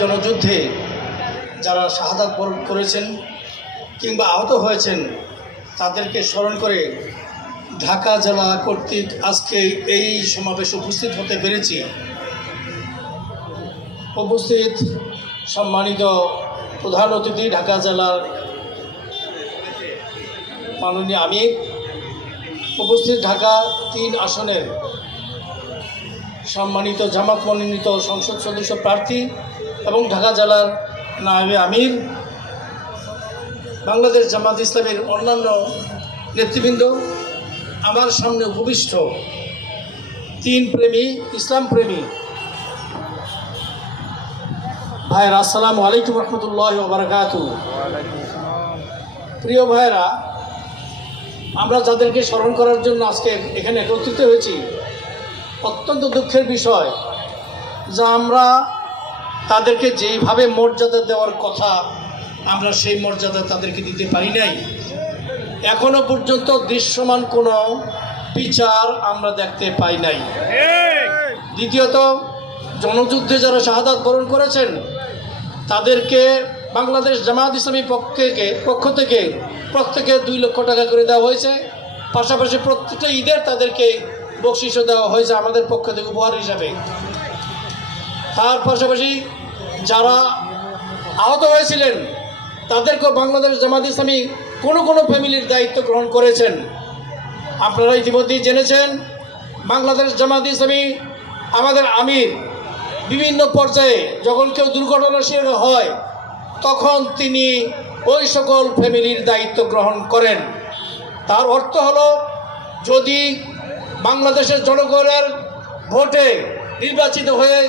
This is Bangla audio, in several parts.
জনযুদ্ধে যারা শাহাদাত বরণ করেছেন কিংবা আহত হয়েছেন, তাদেরকে স্মরণ করে ঢাকা জেলা কর্তৃক আজকে এই সমাবেশে উপস্থিত হতে পেরেছি। উপস্থিত সম্মানিত প্রধান অতিথি ঢাকা জেলার মাননীয় আমির, উপস্থিত ঢাকা তিন আসনের সম্মানিত জামাত মনোনীত সংসদ সদস্য প্রার্থী এবং ঢাকা জেলার নায়েবে আমির, বাংলাদেশ জামাত ইসলামের অন্যান্য নেতৃবৃন্দ, আমার সামনে উপবিষ্ট তিন প্রেমী, ইসলাম প্রেমী। ভাইয়ের, আসসালামু আলাইকুম রহমতুল্লাহ বারকাত প্রিয় ভাইয়েরা, আমরা যাদেরকে স্মরণ করার জন্য আজকে এখানে একত্রিত হয়েছি, অত্যন্ত দুঃখের বিষয় যা আমরা তাদেরকে যেইভাবে মর্যাদা দেওয়ার কথা আমরা সেই মর্যাদা তাদেরকে দিতে পারি নাই। এখনও পর্যন্ত দৃশ্যমান কোনো বিচার আমরা দেখতে পাই নাই। দ্বিতীয়ত, জনযুদ্ধে যারা শাহাদাত বরণ করেছেন, তাদেরকে বাংলাদেশ জামায়াত ইসলামী পক্ষকে পক্ষ থেকে প্রত্যেকে দুই লক্ষ টাকা করে দেওয়া হয়েছে। পাশাপাশি প্রত্যেকটা ঈদের তাদেরকে বকশিসও দেওয়া হয়েছে আমাদের পক্ষ থেকে উপহার হিসাবে। তার পাশাপাশি যারা আহত হয়েছিলেন, তাদেরকেও বাংলাদেশ জামাত ইসলামী কোনো কোনো ফ্যামিলির দায়িত্ব গ্রহণ করেছেন। আপনারা ইতিমধ্যেই জেনেছেন, বাংলাদেশ জামাত ইসলামী আমাদের আমির বিভিন্ন পর্যায়ে যখন কেউ দুর্ঘটনার শিকার হয়, তখন তিনি ওই সকল ফ্যামিলির দায়িত্ব গ্রহণ করেন। তার অর্থ হলো, যদি বাংলাদেশের জনগণের ভোটে নির্বাচিত হয়ে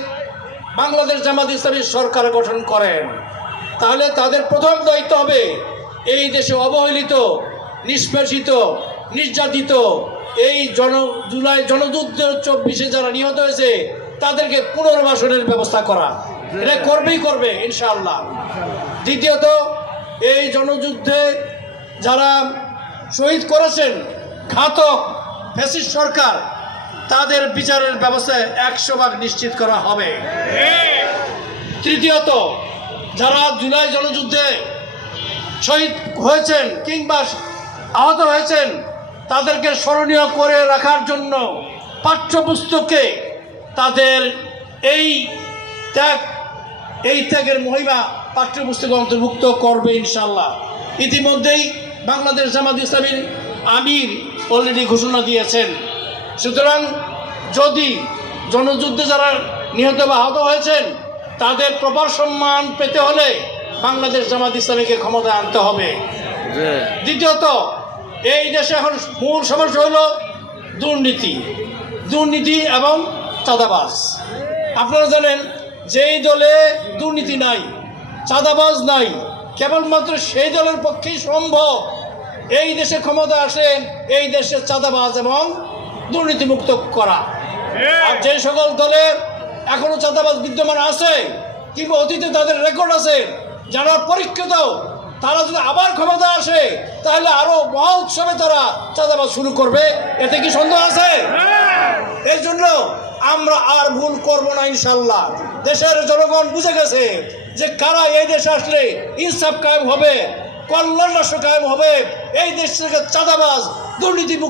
বাংলাদেশ জামাত ইসলামী সরকার গঠন করেন। তাহলে তাদের প্রথম দায়িত্ব হবে এই দেশে অবহেলিত, নিষ্পেষিত, নির্যাতিত, এই জন, জুলাই জনযুদ্ধ চব্বিশে যারা নিহত হয়েছে, তাদেরকে পুনর্বাসনের ব্যবস্থা করা। এটা করবেই করবে, ইনশাআল্লাহ। দ্বিতীয়ত, এই জনযুদ্ধে যারা শহীদ করেছেন, ঘাতক, ফ্যাসিস্ট সরকার তাদের বিচারের ব্যবস্থা একশো ভাগ নিশ্চিত করা হবে। তৃতীয়ত, যারা জুলাই জনযুদ্ধে শহীদ হয়েছেন কিংবা আহত হয়েছেন, তাদেরকে স্মরণীয় করে রাখার জন্য পাঠ্যপুস্তকে তাদের এই ত্যাগ, এই ত্যাগের মহিমা পাঠ্যপুস্তকে অন্তর্ভুক্ত করবে ইনশাল্লাহ ইতিমধ্যেই বাংলাদেশ জামাত ইসলামীর আমির অলরেডি ঘোষণা দিয়েছেন। সুতরাং যদি জনযুদ্ধে যারা নিহত বা আহত হয়েছেন তাদের প্রপার সম্মান পেতে হলে বাংলাদেশ জামাত ইসলামীকে ক্ষমতায় আনতে হবে। দ্বিতীয়ত এই দেশে এখন মূল সমস্যা হলো দুর্নীতি। দুর্নীতি এবং চাঁদাবাজ। আপনারা জানেন যেই দলে দুর্নীতি নাই চাঁদাবাজ নাই কেবলমাত্র সেই দলের পক্ষেই সম্ভব এই দেশে ক্ষমতা আসে এই দেশে চাঁদাবাজ এবং দুর্নীতিমুক্ত করা। আর যে সকল দলের এখনও চাঁদাবাজ বিদ্যমান আছে কিংবা অতীতে তাদের রেকর্ড আছে যারা পরীক্ষিত তারা যদি আবার ক্ষমতা আসে তাহলে আরও মহা উৎসবে তারা চাঁদাবাজ শুরু করবে। এতে কি সন্দেহ আছে? এই। জন্য আমরা আর ভুল করব না ইনশাল্লাহ দেশের জনগণ বুঝে গেছে যে কারা এই দেশে আসলে ইনসাফ কায়েম হবে কল্যাণ রাষ্ট্র কায়েম হবে। এই দেশ থেকে চাঁদাবাজ দুর্নীতিমুক্ত